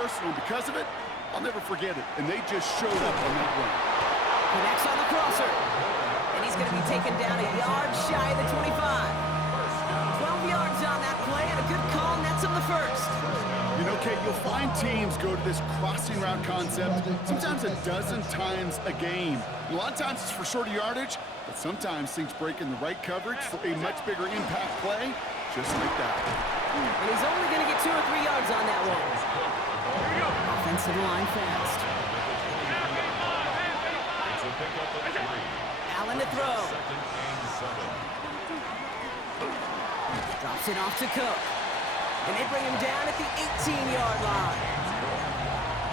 personal. Because of it, I'll never forget it. And they just showed up on that run. Connects on the crosser. And he's going to be taken down a yard shy of the 25. 12 yards on that play, and a good call nets him the first. You know, Kate, you'll find teams go to this crossing route concept sometimes a dozen times a game. A lot of times it's for shorter yardage, but sometimes things break in the right coverage for a much bigger impact play, just like that. And he's only going to get 2 or 3 yards on that one. Offensive line fast. Allen to throw. Drops it off to Cook. And they bring him down at the 18-yard line.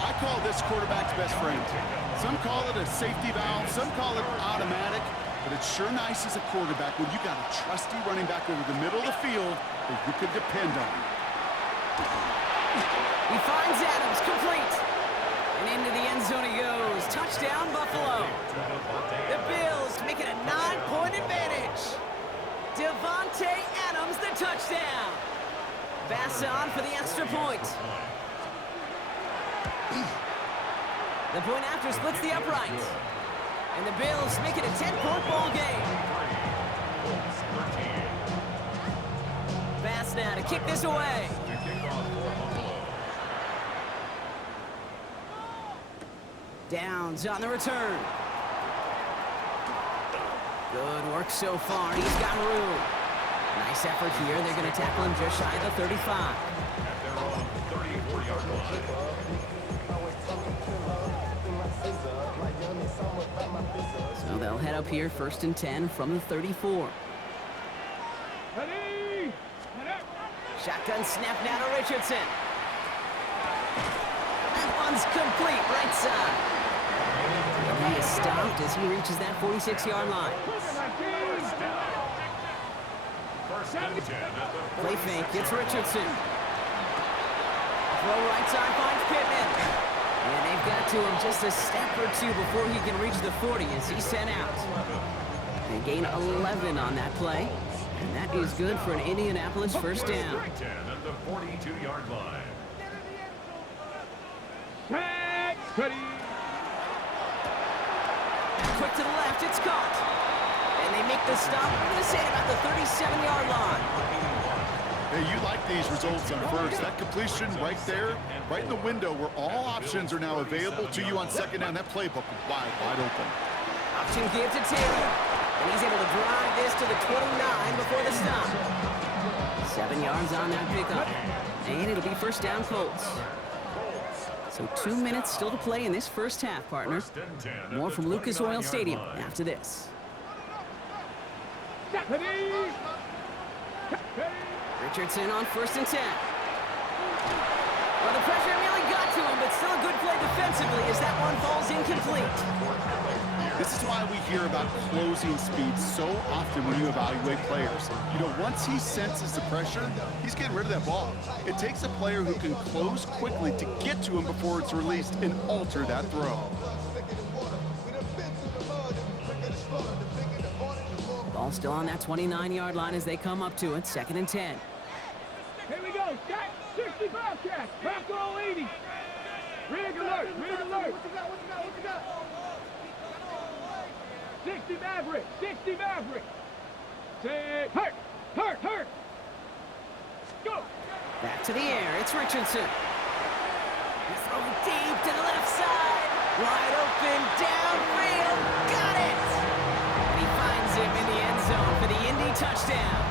I call this quarterback's best friend. Some call it a safety valve, some call it automatic, but it's sure nice as a quarterback when you got a trusty running back over the middle of the field that you can depend on. He finds Adams, complete. And into the end zone he goes. Touchdown, Buffalo. The Bills make it a 9-point advantage. Devontae Adams, the touchdown. Bass on for the extra point. The point after splits the upright. And the Bills make it a 10-point ball game. Bass now to kick this away. Downs on the return. Good work so far. He's got room. Nice effort here. They're going to tackle him just shy of the 35. So they'll head up here, 1st and 10 from the 34. Shotgun snap now to Richardson. That one's complete, right side. And he is stopped as he reaches that 46-yard line. Play fake, gets Richardson. Throw right side, finds Pittman. And they've got to him just a step or two before he can reach the 40 as he's sent out. They gain 11 on that play. And that is good for an Indianapolis first down. At the 42-yard line. Quick to the left, it's caught. And they make the stop, I'm going to say about the 37-yard line. Hey, you like these results on first. That completion right there, right in the window where all options are now available to you on second down. That playbook wide open. Option give to Taylor. And he's able to drive this to the 29 before the stop. 7 yards on that pickup. And it'll be first down Colts. So 2 minutes still to play in this first half, partner. More from Lucas Oil Stadium after this. Richardson on 1st and 10. Well, the pressure nearly got to him, but still a good play defensively as that one falls incomplete. This is why we hear about closing speed so often when you evaluate players. You know, once he senses the pressure, he's getting rid of that ball. It takes a player who can close quickly to get to him before it's released and alter that throw. Ball still on that 29-yard line as they come up to it, 2nd and 10. Here we go, Jack, 60 Bobcats, back roll 80. Rig alert, rig alert. What you got, what you got, what you got? 60 Maverick, 60 Maverick. Say, hurt, hurt, hurt. Go. Back to the air, it's Richardson. He's throwing deep to the left side. Wide open, downfield, got it! And he finds him in the end zone for the Indy touchdown.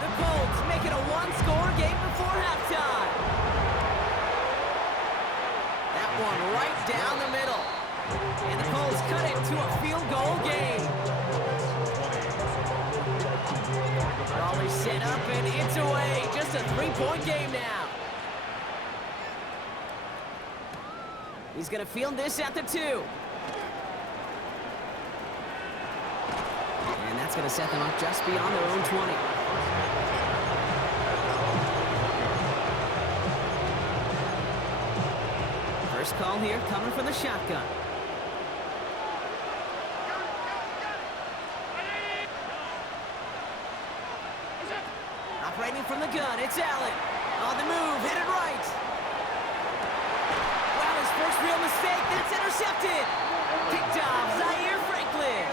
The Colts make it a one-score game before halftime. That one right down the middle. And the Colts cut it to a field goal game. Ball is set up and it's away. Just a 3-point game now. He's going to field this at the 2. And that's going to set them up just beyond their own 20. First call here coming from the shotgun. Operating from the gun, it's Allen. On the move, hit it right. intercepted. Picked off Zaire Franklin.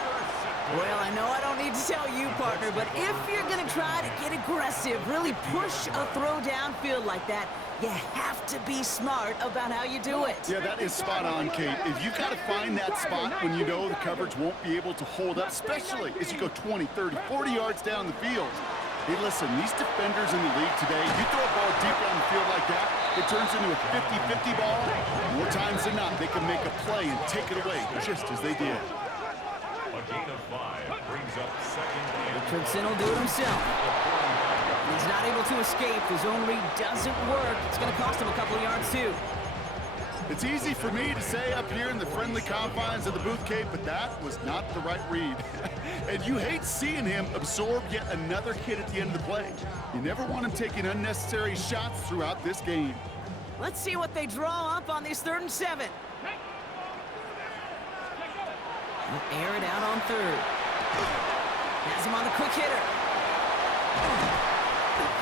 Well, I know I don't need to tell you, partner, but if you're going to try to get aggressive, really push a throw downfield like that, you have to be smart about how you do it. Yeah, that is spot on, Kate. If you've got to find that spot when you know the coverage won't be able to hold up, especially as you go 20, 30, 40 yards down the field. Hey, listen, these defenders in the league today, you throw a ball deep down the field like that, it turns into a 50-50 ball. More times than not, they can make a play and take it away, just as they did. A gain of 5 brings up second and Richardson will do it himself. He's not able to escape. The zone read doesn't work. It's going to cost him a couple of yards, too. It's easy for me to say up here in the friendly confines of the booth, Kate, but that was not the right read. And you hate seeing him absorb yet another hit at the end of the play. You never want him taking unnecessary shots throughout this game. Let's see what they draw up on this 3rd and 7. They'll air it out on 3rd. Has him on a quick hitter.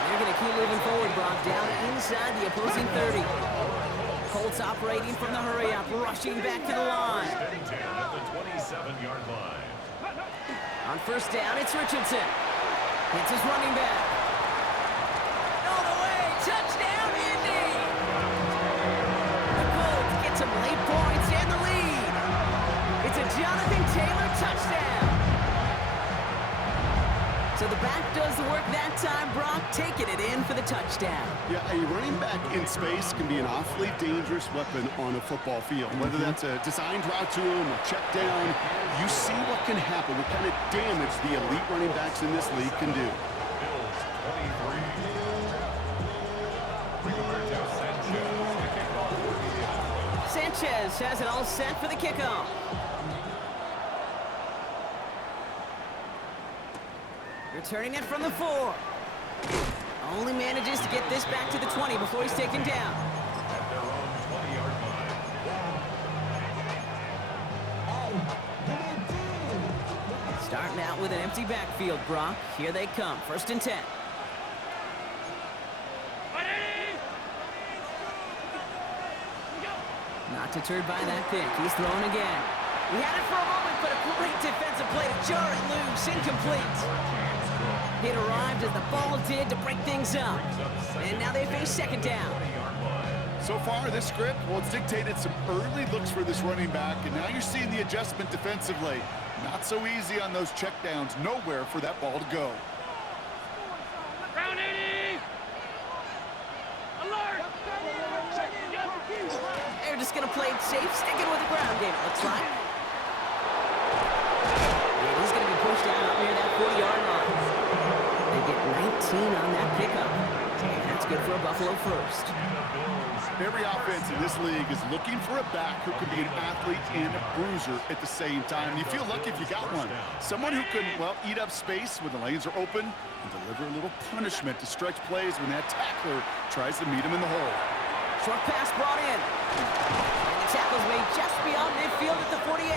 They're going to keep moving forward, Brock, down inside the opposing 30. Colts operating from the hurry-up, rushing back to the line. at the 27-yard line. On 1st down, it's Richardson. Hits his running back. All the way, touchdown, Indy! The Colts get some late points and the lead. It's a Jonathan Taylor touchdown. So the back does the work that time, Brock, taking it in for the touchdown. Yeah, a running back in space can be an awfully dangerous weapon on a football field. Whether that's a designed route to him, a check down, you see what can happen, what kind of damage the elite running backs in this league can do. Bills 23. Rigoberto Sanchez to kick off for the Sanchez has it all set for the kickoff. Returning it from the 4. Only manages to get this back to the 20 before he's taken down. at their own 20-yard line. Starting out with an empty backfield, Brock. Here they come. 1st and 10. Not deterred by that pick. He's throwing again. He had it for a moment, but a great defensive play to jar it loose. Incomplete. It arrived as the ball did to break things up. And now they face 2nd down. So far, this script, well, it's dictated some early looks for this running back, and now you're seeing the adjustment defensively. Not so easy on those checkdowns. Nowhere for that ball to go. Round 80! Alert! They're just going to play it safe, sticking with the ground game, it looks like. And he's going to be pushed out near that 40-yard line. They get 19 on that pickup. And that's good for a Buffalo first. Every offense in this league is looking for a back who can be an athlete and a bruiser at the same time. You feel lucky if you got one. Someone who can, well, eat up space when the lanes are open and deliver a little punishment to stretch plays when that tackler tries to meet him in the hole. Short pass brought in. And the tackle's made just beyond midfield at the 48.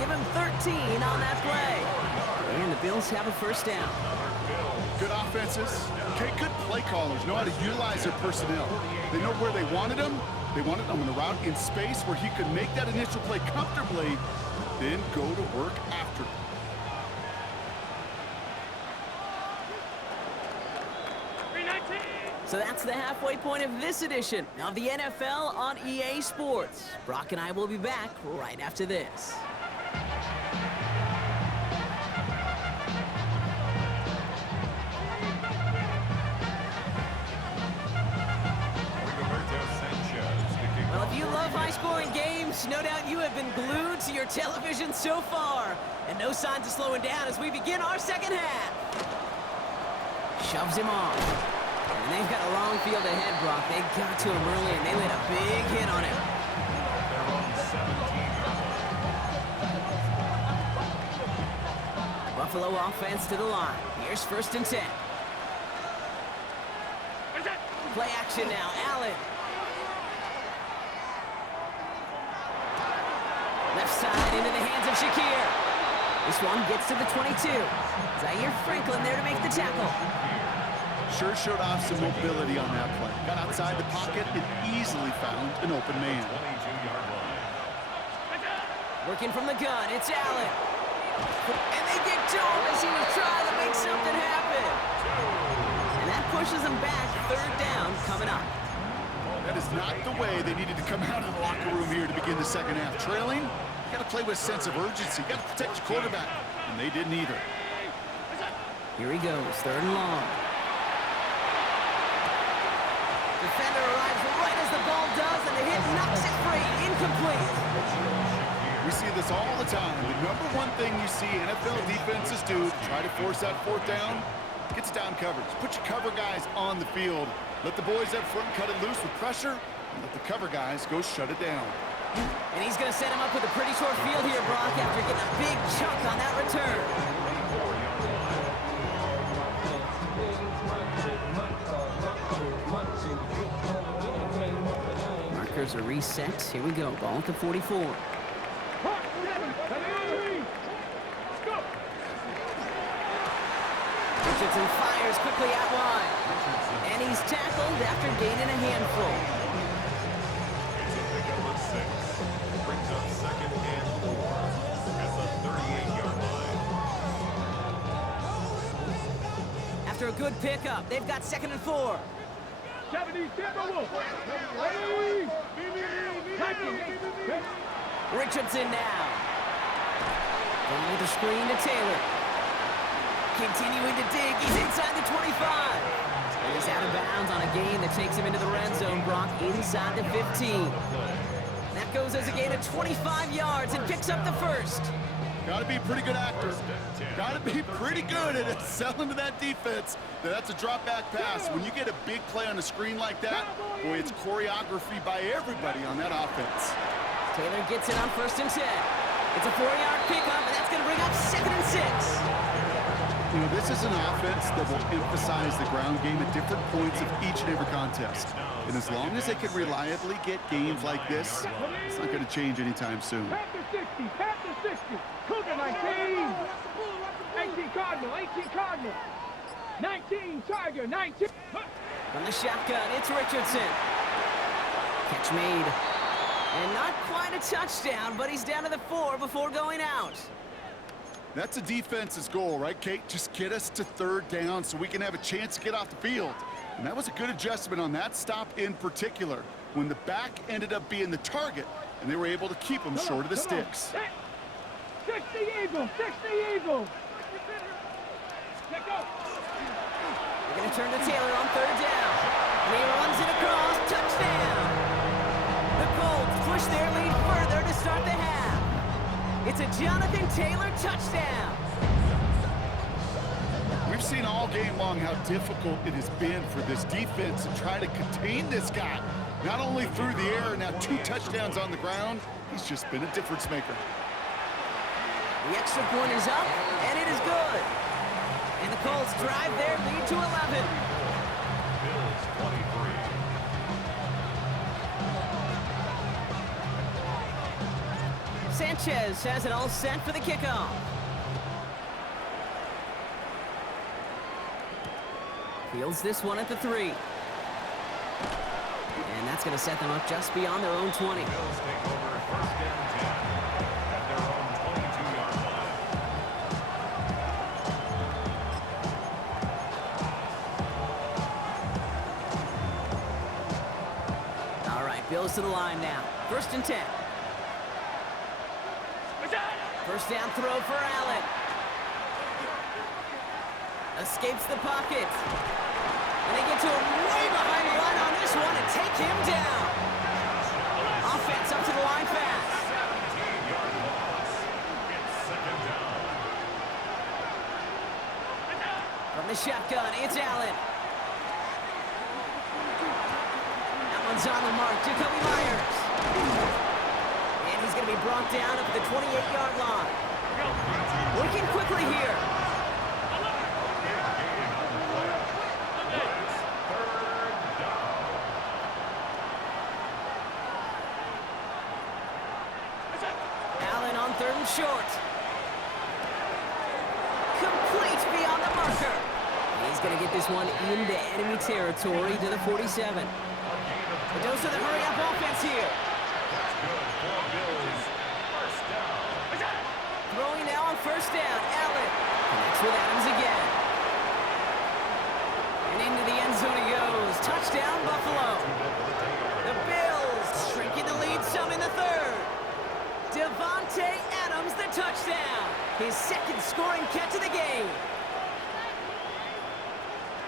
Give him 13 on that play. And the Bills have a 1st down. Good offenses, okay, good play callers know how to utilize their personnel. They know where they wanted him. They wanted him on a route in space where he could make that initial play comfortably, then go to work after. So that's the halfway point of this edition of the NFL on EA Sports. Brock and I will be back right after this. Rigoberto Sanchez to kick Well, off. if you love high-scoring games, no doubt you have been glued to your television so far. And no signs of slowing down as we begin our 2nd half. Shoves him off. And they've got a long field ahead, Brock. They got to him early, and they laid a big hit on him. Their own 17-yard line. Buffalo offense to the line. Here's 1st and 10. Play action now. Allen. Left side into the hands of Shakir. This one gets to the 22. Zaire Franklin there to make the tackle. Sure showed off some mobility on that play. Got outside the pocket and easily found an open man. 22-yard line. Working from the gun, it's Allen. And they get to him as he was trying to make something happen. And that pushes them back. Third down coming up. That is not the way they needed to come out of the locker room here to begin the second half. Trailing, you got to play with a sense of urgency. You got to protect your quarterback, and they didn't either. Here he goes, third and long. Defender arrives right as the ball does, and the hit knocks it free. Incomplete. We see this all the time. The number one thing you see NFL defenses do, try to force that fourth down, gets down coverage. Put your cover guys on the field. Let the boys up front cut it loose with pressure, and let the cover guys go shut it down. And he's going to set him up with a pretty short field here, Brock, after getting a big chunk on that return. Markers are reset. Here we go. Ball at the 44. Richardson fires quickly out wide. And he's tackled after gaining a handful. Brings up second and 4 at the 38-yard line. After a good pickup, they've got second and 4. 70 Timberwolves. Richardson now. Going with the screen to Taylor. Continuing to dig. He's inside the 25. And he's out of bounds on a gain that takes him into the red zone. Brock inside the 15. That goes as a gain of 25 yards and picks up the first. Got to be a pretty good actor. Got to be pretty good at selling to that defense. Now, that's a drop back pass. When you get a big play on a screen like that, boy, it's choreography by everybody on that offense. Taylor gets it on 1st and 10. It's a 4-yard pickup, and that's going to bring up 2nd and 6. You know, this is an offense that will emphasize the ground game at different points of each and every contest. And as long as they can reliably get games like this, it's not going to change anytime soon. Pass to 60, pass to 60. Cougar 19. 18 Cardinal, 18 Cardinal. 19 Tiger, 19. From the shotgun, it's Richardson. Catch made. And not quite a touchdown, but he's down to the 4 before going out. That's a defense's goal, right, Kate? Just get us to third down so we can have a chance to get off the field. And that was a good adjustment on that stop in particular, when the back ended up being the target, and they were able to keep him short of the sticks. 60 Eagles, 60 Eagles. Let go. We're going to turn to Taylor on 3rd down. And he runs it across. Touchdown! The Colts push their lead further to start the half. It's a Jonathan Taylor touchdown. We've seen all game long how difficult it has been for this defense to try to contain this guy. Not only through the air, now 2 touchdowns on the ground. He's just been a difference maker. The extra point is up, and it is good. And the Colts drive their lead to 11. Bills 23. Sanchez has it all set for the kickoff. Fields this one at the 3. And that's going to set them up just beyond their own 20. Bills take over 1st and 10 at their own 22-yard line. All right, Bills to the line now. 1st and 10. 1st down throw for Allen. Escapes the pocket. And they get to him way behind the line on this one and take him down. Offense up to the line fast. 17-yard loss. It's 2nd down. From the shotgun, it's Allen. That one's on the mark. Jacoby Myers. And he's going to be brought down at the 28-yard line. Working quickly here. Allen on 3rd and short. Complete beyond the marker. He's going to get this one into enemy territory to the 47. A dose of the hurry-up offense here. That's good for Bills. 1st down. Throwing now on first down. Allen connects with Adams again. And into the end zone he goes. Touchdown, Buffalo. The Bills shrinking the lead some in the third. Devontae Adams, the touchdown. His second scoring catch of the game.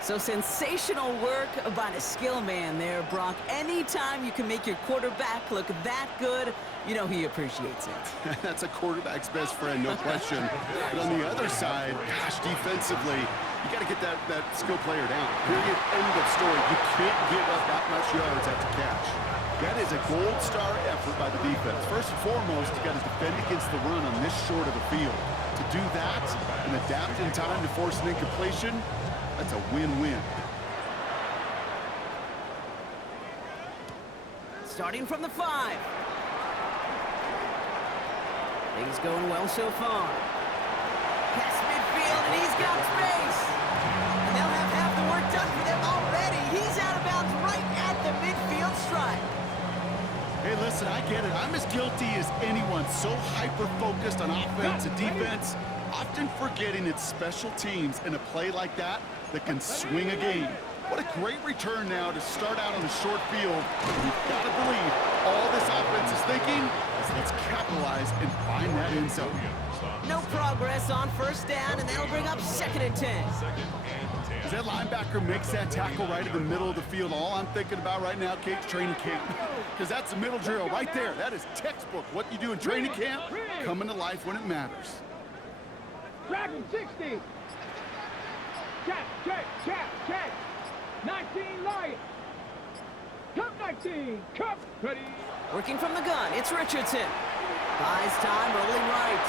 So sensational work by the skill man there, Brock. Anytime you can make your quarterback look that good, you know he appreciates it. That's a quarterback's best friend, no question. But on the other side, gosh, defensively, you got to get that skill player down. Period. End of story. You can't give up that much yards after catch. That is a gold star effort by the defense. First and foremost, you got to defend against the run on this short of a field. To do that and adapt in time to force an incompletion, that's a win-win. Starting from the 5. Things going well so far. Past midfield, and he's got space. And they'll have half the work done for them already. He's out of bounds right at the midfield stripe. Hey, listen, I get it. I'm as guilty as anyone. So hyper-focused on offense and defense, often forgetting it's special teams in a play like that can swing a game. What a great return now to start out on the short field. You've got to believe all this offense is thinking is let's capitalize and find that end zone. No progress on first down, and that'll bring up 2nd and 10. As that linebacker makes that tackle right in the middle of the field, all I'm thinking about right now, Kate's training camp. Because that's the middle drill right there. That is textbook. What you do in training camp, coming to life when it matters. Dragon 60. Check. 19 Lions. Cup 19. Cup ready. Working from the gun, it's Richardson. Buys time, rolling right.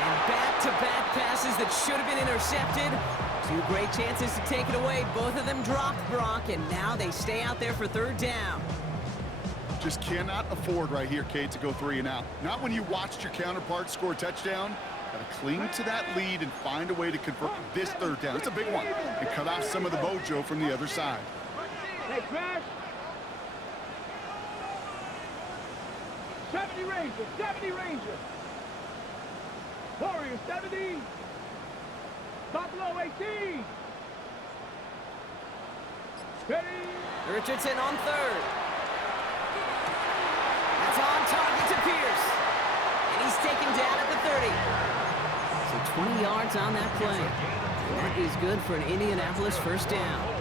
And back-to-back passes that should have been intercepted. 2 great chances to take it away. Both of them dropped, Brock, and now they stay out there for 3rd down. Just cannot afford right here, Kate, to go 3 and out. Not when you watched your counterpart score a touchdown. Got to cling to that lead and find a way to convert this 3rd down. It's a big one. And cut off some of the mojo from the other side. Hey, Crash. 70 Rangers. Warriors 70. Buffalo 18. Ready. Richardson on 3rd. That's on target to Pierce. And he's taken down at the 30. So 20 yards on that play. And that is good for an Indianapolis 1st down.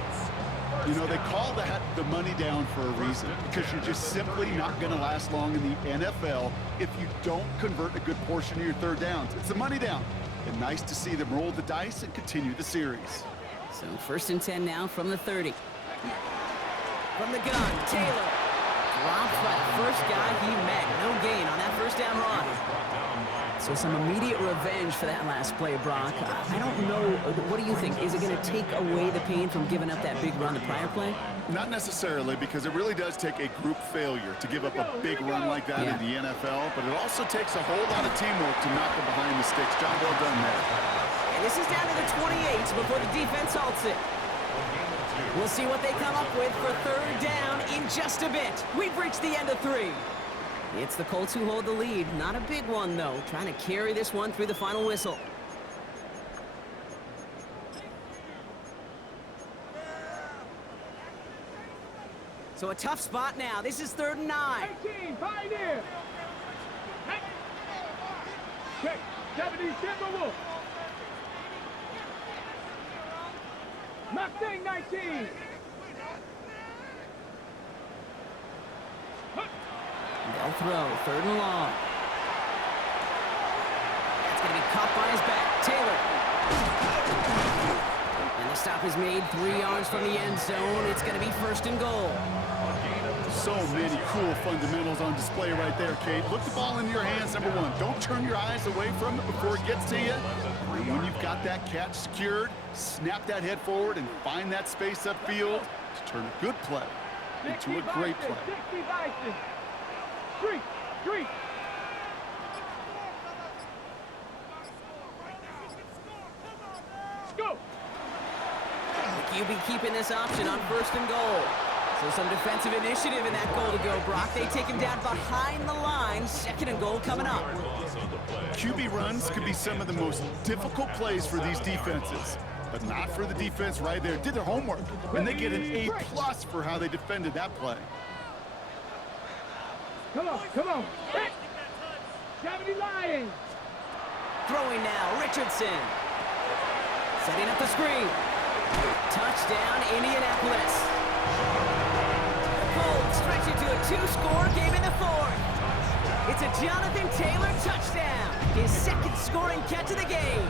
You know, they call that the money down for a reason, because you're just simply not going to last long in the NFL if you don't convert a good portion of your 3rd downs. It's the money down. And nice to see them roll the dice and continue the series. So 1st and 10 now from the 30. From the gun, Taylor. Dropped by the first guy he met. No gain on that 1st down run. So some immediate revenge for that last play, Brock. I don't know. What do you think? Is it going to take away the pain from giving up that big run the prior play? Not necessarily, because it really does take a group failure to give up a big run like that in the NFL, but it also takes a whole lot of teamwork to knock them behind the sticks. John, well done there. And this is down to the 28 before the defense halts it. We'll see what they come up with for 3rd down in just a bit. We've reached the end of 3. It's the Colts who hold the lead. Not a big one, though. Trying to carry this one through the final whistle. So a tough spot now. This is 3rd and 9. 18, Pioneer. Check, 70 Timberwolves. Mustang 19. They'll throw 3rd and long. That's going to be caught by his back. Taylor. And the stop is made 3 yards from the end zone. It's going to be 1st and goal. So many cool fundamentals on display right there, Kate. Look the ball in your hands, number 1. Don't turn your eyes away from it before it gets to you. And when you've got that catch secured, snap that head forward and find that space upfield to turn a good play into a great play. 60 Bison. Street. Go. QB keeping this option on 1st and goal. So some defensive initiative in that goal to go, Brock. They take him down behind the line. 2nd and goal coming up. QB runs could be some of the most difficult plays for these defenses, but not for the defense right there. Did their homework, and they get an A+ for how they defended that play. Come on, come on. 70 Lions. Throwing now, Richardson. Setting up the screen. Touchdown, Indianapolis. The Colts stretch it to a 2-score game in the 4th. It's a Jonathan Taylor touchdown, his 2nd scoring catch of the game.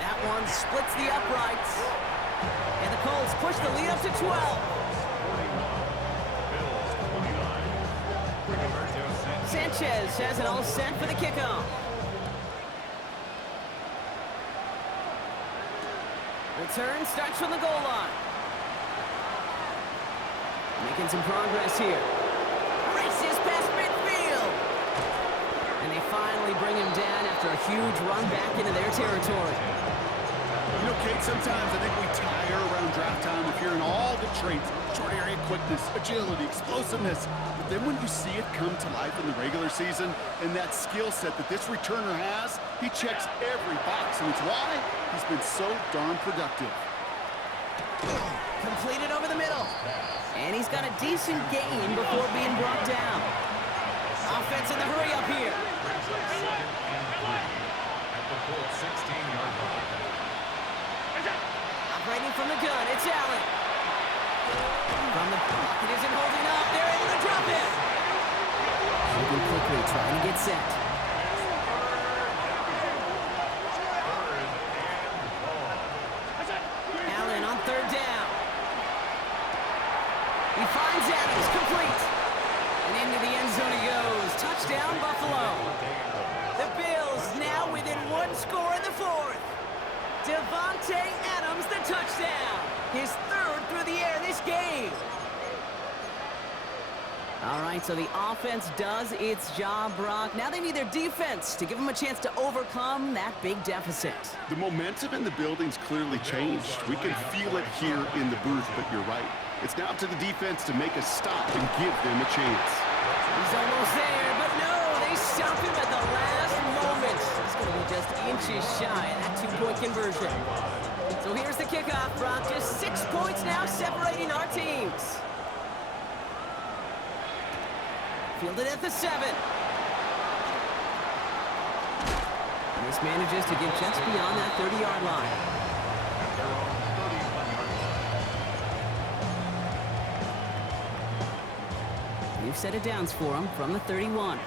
That one splits the uprights. And the Colts push the lead up to 12. Sanchez has it all set for the kickoff. Return starts from the goal line. Making some progress here. Races past midfield. And they finally bring him down after a huge run back into their territory. You know, Kate, sometimes I think we tire around draft time of hearing all the traits, short area quickness, agility, explosiveness. But then when you see it come to life in the regular season and that skill set that this returner has, he checks every box, and it's why he's been so darn productive. Completed over the middle. And he's got a decent gain before being brought down. Offense in the hurry up here. At the full 16-yard line. Operating from the gun, it's Allen. From the pocket, isn't holding up. They're able to drop it. Moving quickly, trying to get set. Allen on 3rd down. He finds Adams, complete. And into the end zone he goes. Touchdown, Buffalo. The Bills now within 1 score in the 4th. Devontae Adams, the touchdown. His 3rd through the air this game. All right, so the offense does its job, Brock. Now they need their defense to give them a chance to overcome that big deficit. The momentum in the building's clearly changed. We can feel it here in the booth, but you're right. It's now up to the defense to make a stop and give them a chance. He's almost there, but no, they stop him at the last moment. He's going to be just inches shy of that 2-point conversion. So here's the kickoff, Brock. Just 6 points now separating our teams. Fielded at the 7. And this manages to get just beyond that 30-yard line. We've set it downs for him from the 31.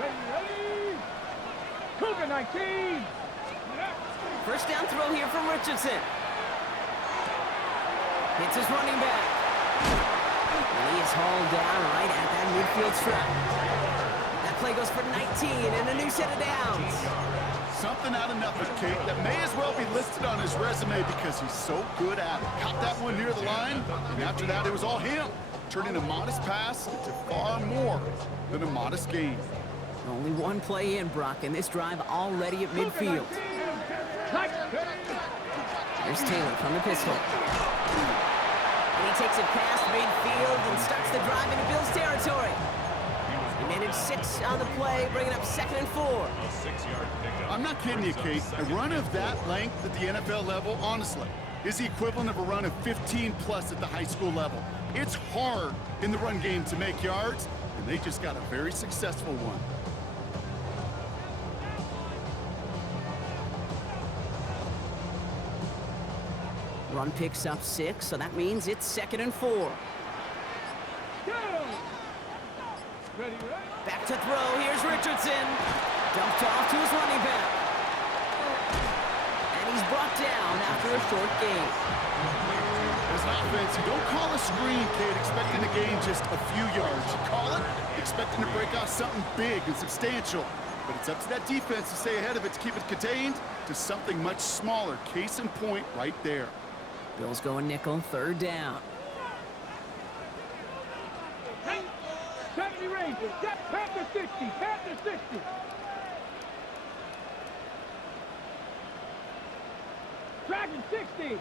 Ready? Cougar 19. First down throw here from Richardson. Hits his running back. And he is hauled down right at that midfield strap. That play goes for 19 and a new set of downs. Something out of nothing, Kate, that may as well be listed on his resume because he's so good at it. Caught that one near the line, and after that it was all him. Turning a modest pass into far more than a modest gain. Only one play in, Brock, and this drive already at midfield. Here's Taylor from the pistol. And he takes it past midfield and starts the drive into Bills territory. He managed 6 on the play, bringing up 2nd and 4. A 6-yard pickup. I'm not kidding you, Kate. A run of that length at the NFL level, honestly, is the equivalent of a run of 15+ at the high school level. It's hard in the run game to make yards, and they just got a very successful one. Run picks up 6, so that means it's 2nd and 4. Ready? Back to throw, here's Richardson. Dumped off to his running back. And he's brought down after a short gain. As an offense, you don't call a screen, Kate, expecting to gain just a few yards. You call it expecting to break off something big and substantial. But it's up to that defense to stay ahead of it, to keep it contained to something much smaller. Case in point right there. Bills going nickel, 3rd down. 70 Rangers. Panther 60. Panther 60. Dragon 60.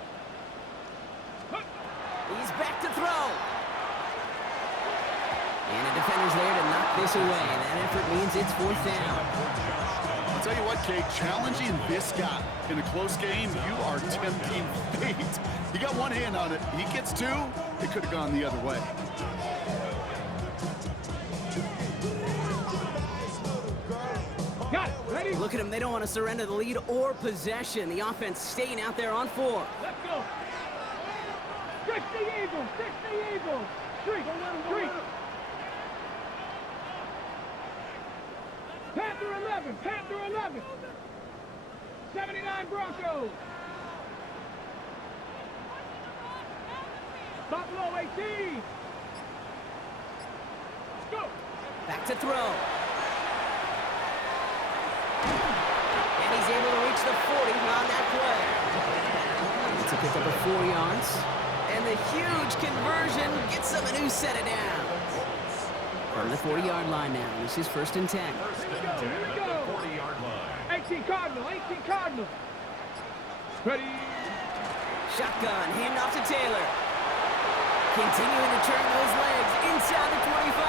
the defender's there to knock this away. And that effort means it's 4th down. I'll tell you what, Kate, challenging this guy in a close game, you are tempting fate. You got one hand on it. He gets two, it could have gone the other way. Got it. Ready? Look at them. They don't want to surrender the lead or possession. The offense staying out there on 4. Let's go. Stretch the Eagles. Stretch the Eagles. Street. Street. Panther 11. Panther 11. 79 Broncos. Buffalo 18. Let's go. Back to throw. And he's able to reach the 40 on that play. To pick up a 4 yards. And the huge conversion gets them a new set of downs. From the 40-yard line now. This is 1st and 10. First and 10 at the 40-yard line. 18 Cardinal. 18 Cardinal. Ready. Shotgun, handoff to Taylor. Continuing to turn those legs inside the 25.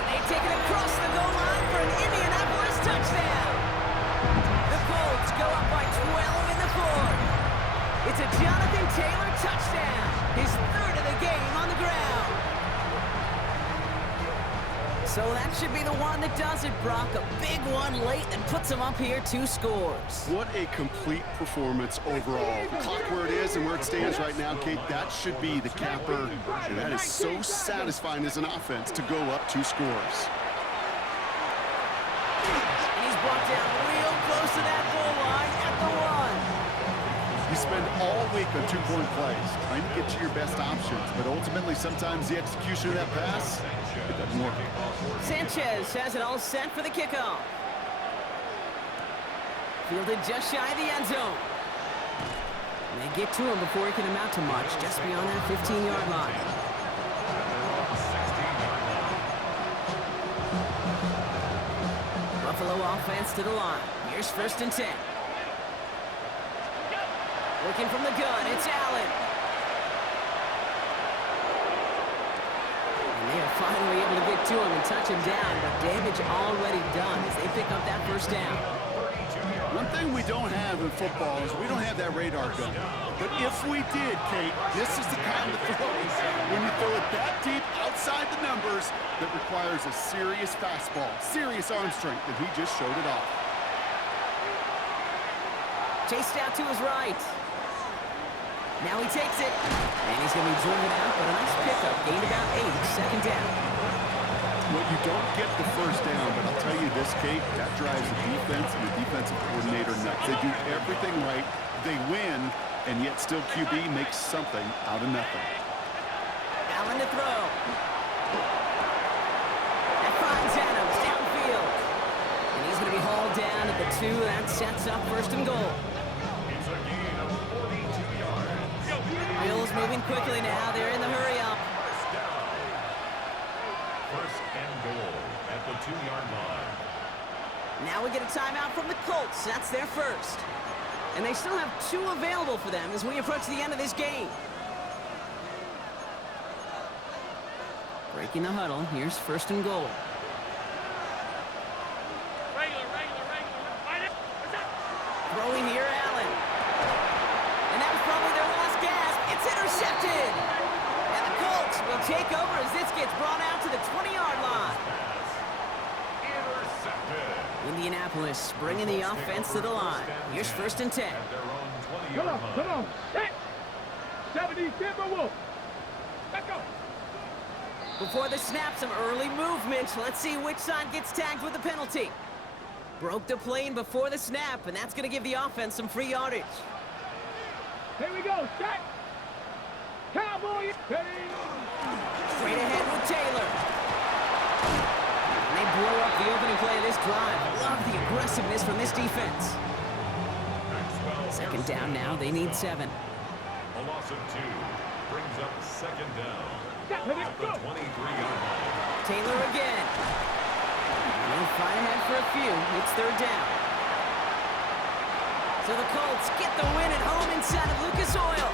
And they take it across the goal line for an Indianapolis touchdown. The Colts go up by 12 in the 4th. It's a Jonathan Taylor touchdown. His 3rd of the game on the ground. So that should be the one that does it, Brock. A big one late that puts him up here 2 scores. What a complete performance overall. The clock where it is and where it stands right now, Kate, that should be the capper. And that is so satisfying as an offense to go up 2 scores. And he's brought down real close to that goal line at the 1. You spend all week on 2-point plays, trying to get you your best options, but ultimately sometimes the execution of that pass, it doesn't work. Sanchez has it all set for the kickoff. Fielded just shy of the end zone. And they get to him before he can amount to much, just beyond that 15-yard line. Buffalo offense to the line. Here's 1st and 10. Looking from the gun, it's Allen. And they are finally able to get to him and touch him down, but damage already done as they pick up that 1st down. One thing we don't have in football is we don't have that radar gun. But if we did, Kate, this is the kind of throw. When you throw it that deep outside the numbers, that requires a serious fastball, serious arm strength, and he just showed it off. Chased out to his right. Now he takes it, and he's going to be driven out, but a nice pickup. Gained about 8, 2nd down. Well, you don't get the 1st down, but I'll tell you this, Kate, that drives the defense and the defensive coordinator nuts. They do everything right, they win, and yet still QB makes something out of nothing. Allen to throw. That finds Adams downfield. And he's going to be hauled down at the 2. That sets up 1st and goal. It's a gain of 42 yards. Bills moving quickly now. They're in the hurry up. First down. 1st and goal at the 2-yard line. Now we get a timeout from the Colts. That's their 1st. And they still have 2 available for them as we approach the end of this game. Breaking the huddle. Here's 1st and goal. Throwing here, Allen. And that was probably their last gasp. It's intercepted. And the Colts will take over as this gets brought out to the 20-yard line. Intercepted. Indianapolis bringing the offense to the line. Here's 1st and 10. At their own Come 20-yard on. line. Come on. Set. 70 Timberwolves. Let's go. Before the snap, some early movement. Let's see which side gets tagged with the penalty. Broke the plane before the snap, and that's going to give the offense some free yardage. Here we go. Set. Cowboy. Ready. Straight ahead with Taylor. And they blow up the opening play of this drive. Love the aggressiveness from this defense. 2nd down now. They need 7. A loss of 2 brings up 2nd down. Set. At the 23-yard line. Taylor again. And they'll fight ahead for a few. It's 3rd down. So the Colts get the win at home inside of Lucas Oil.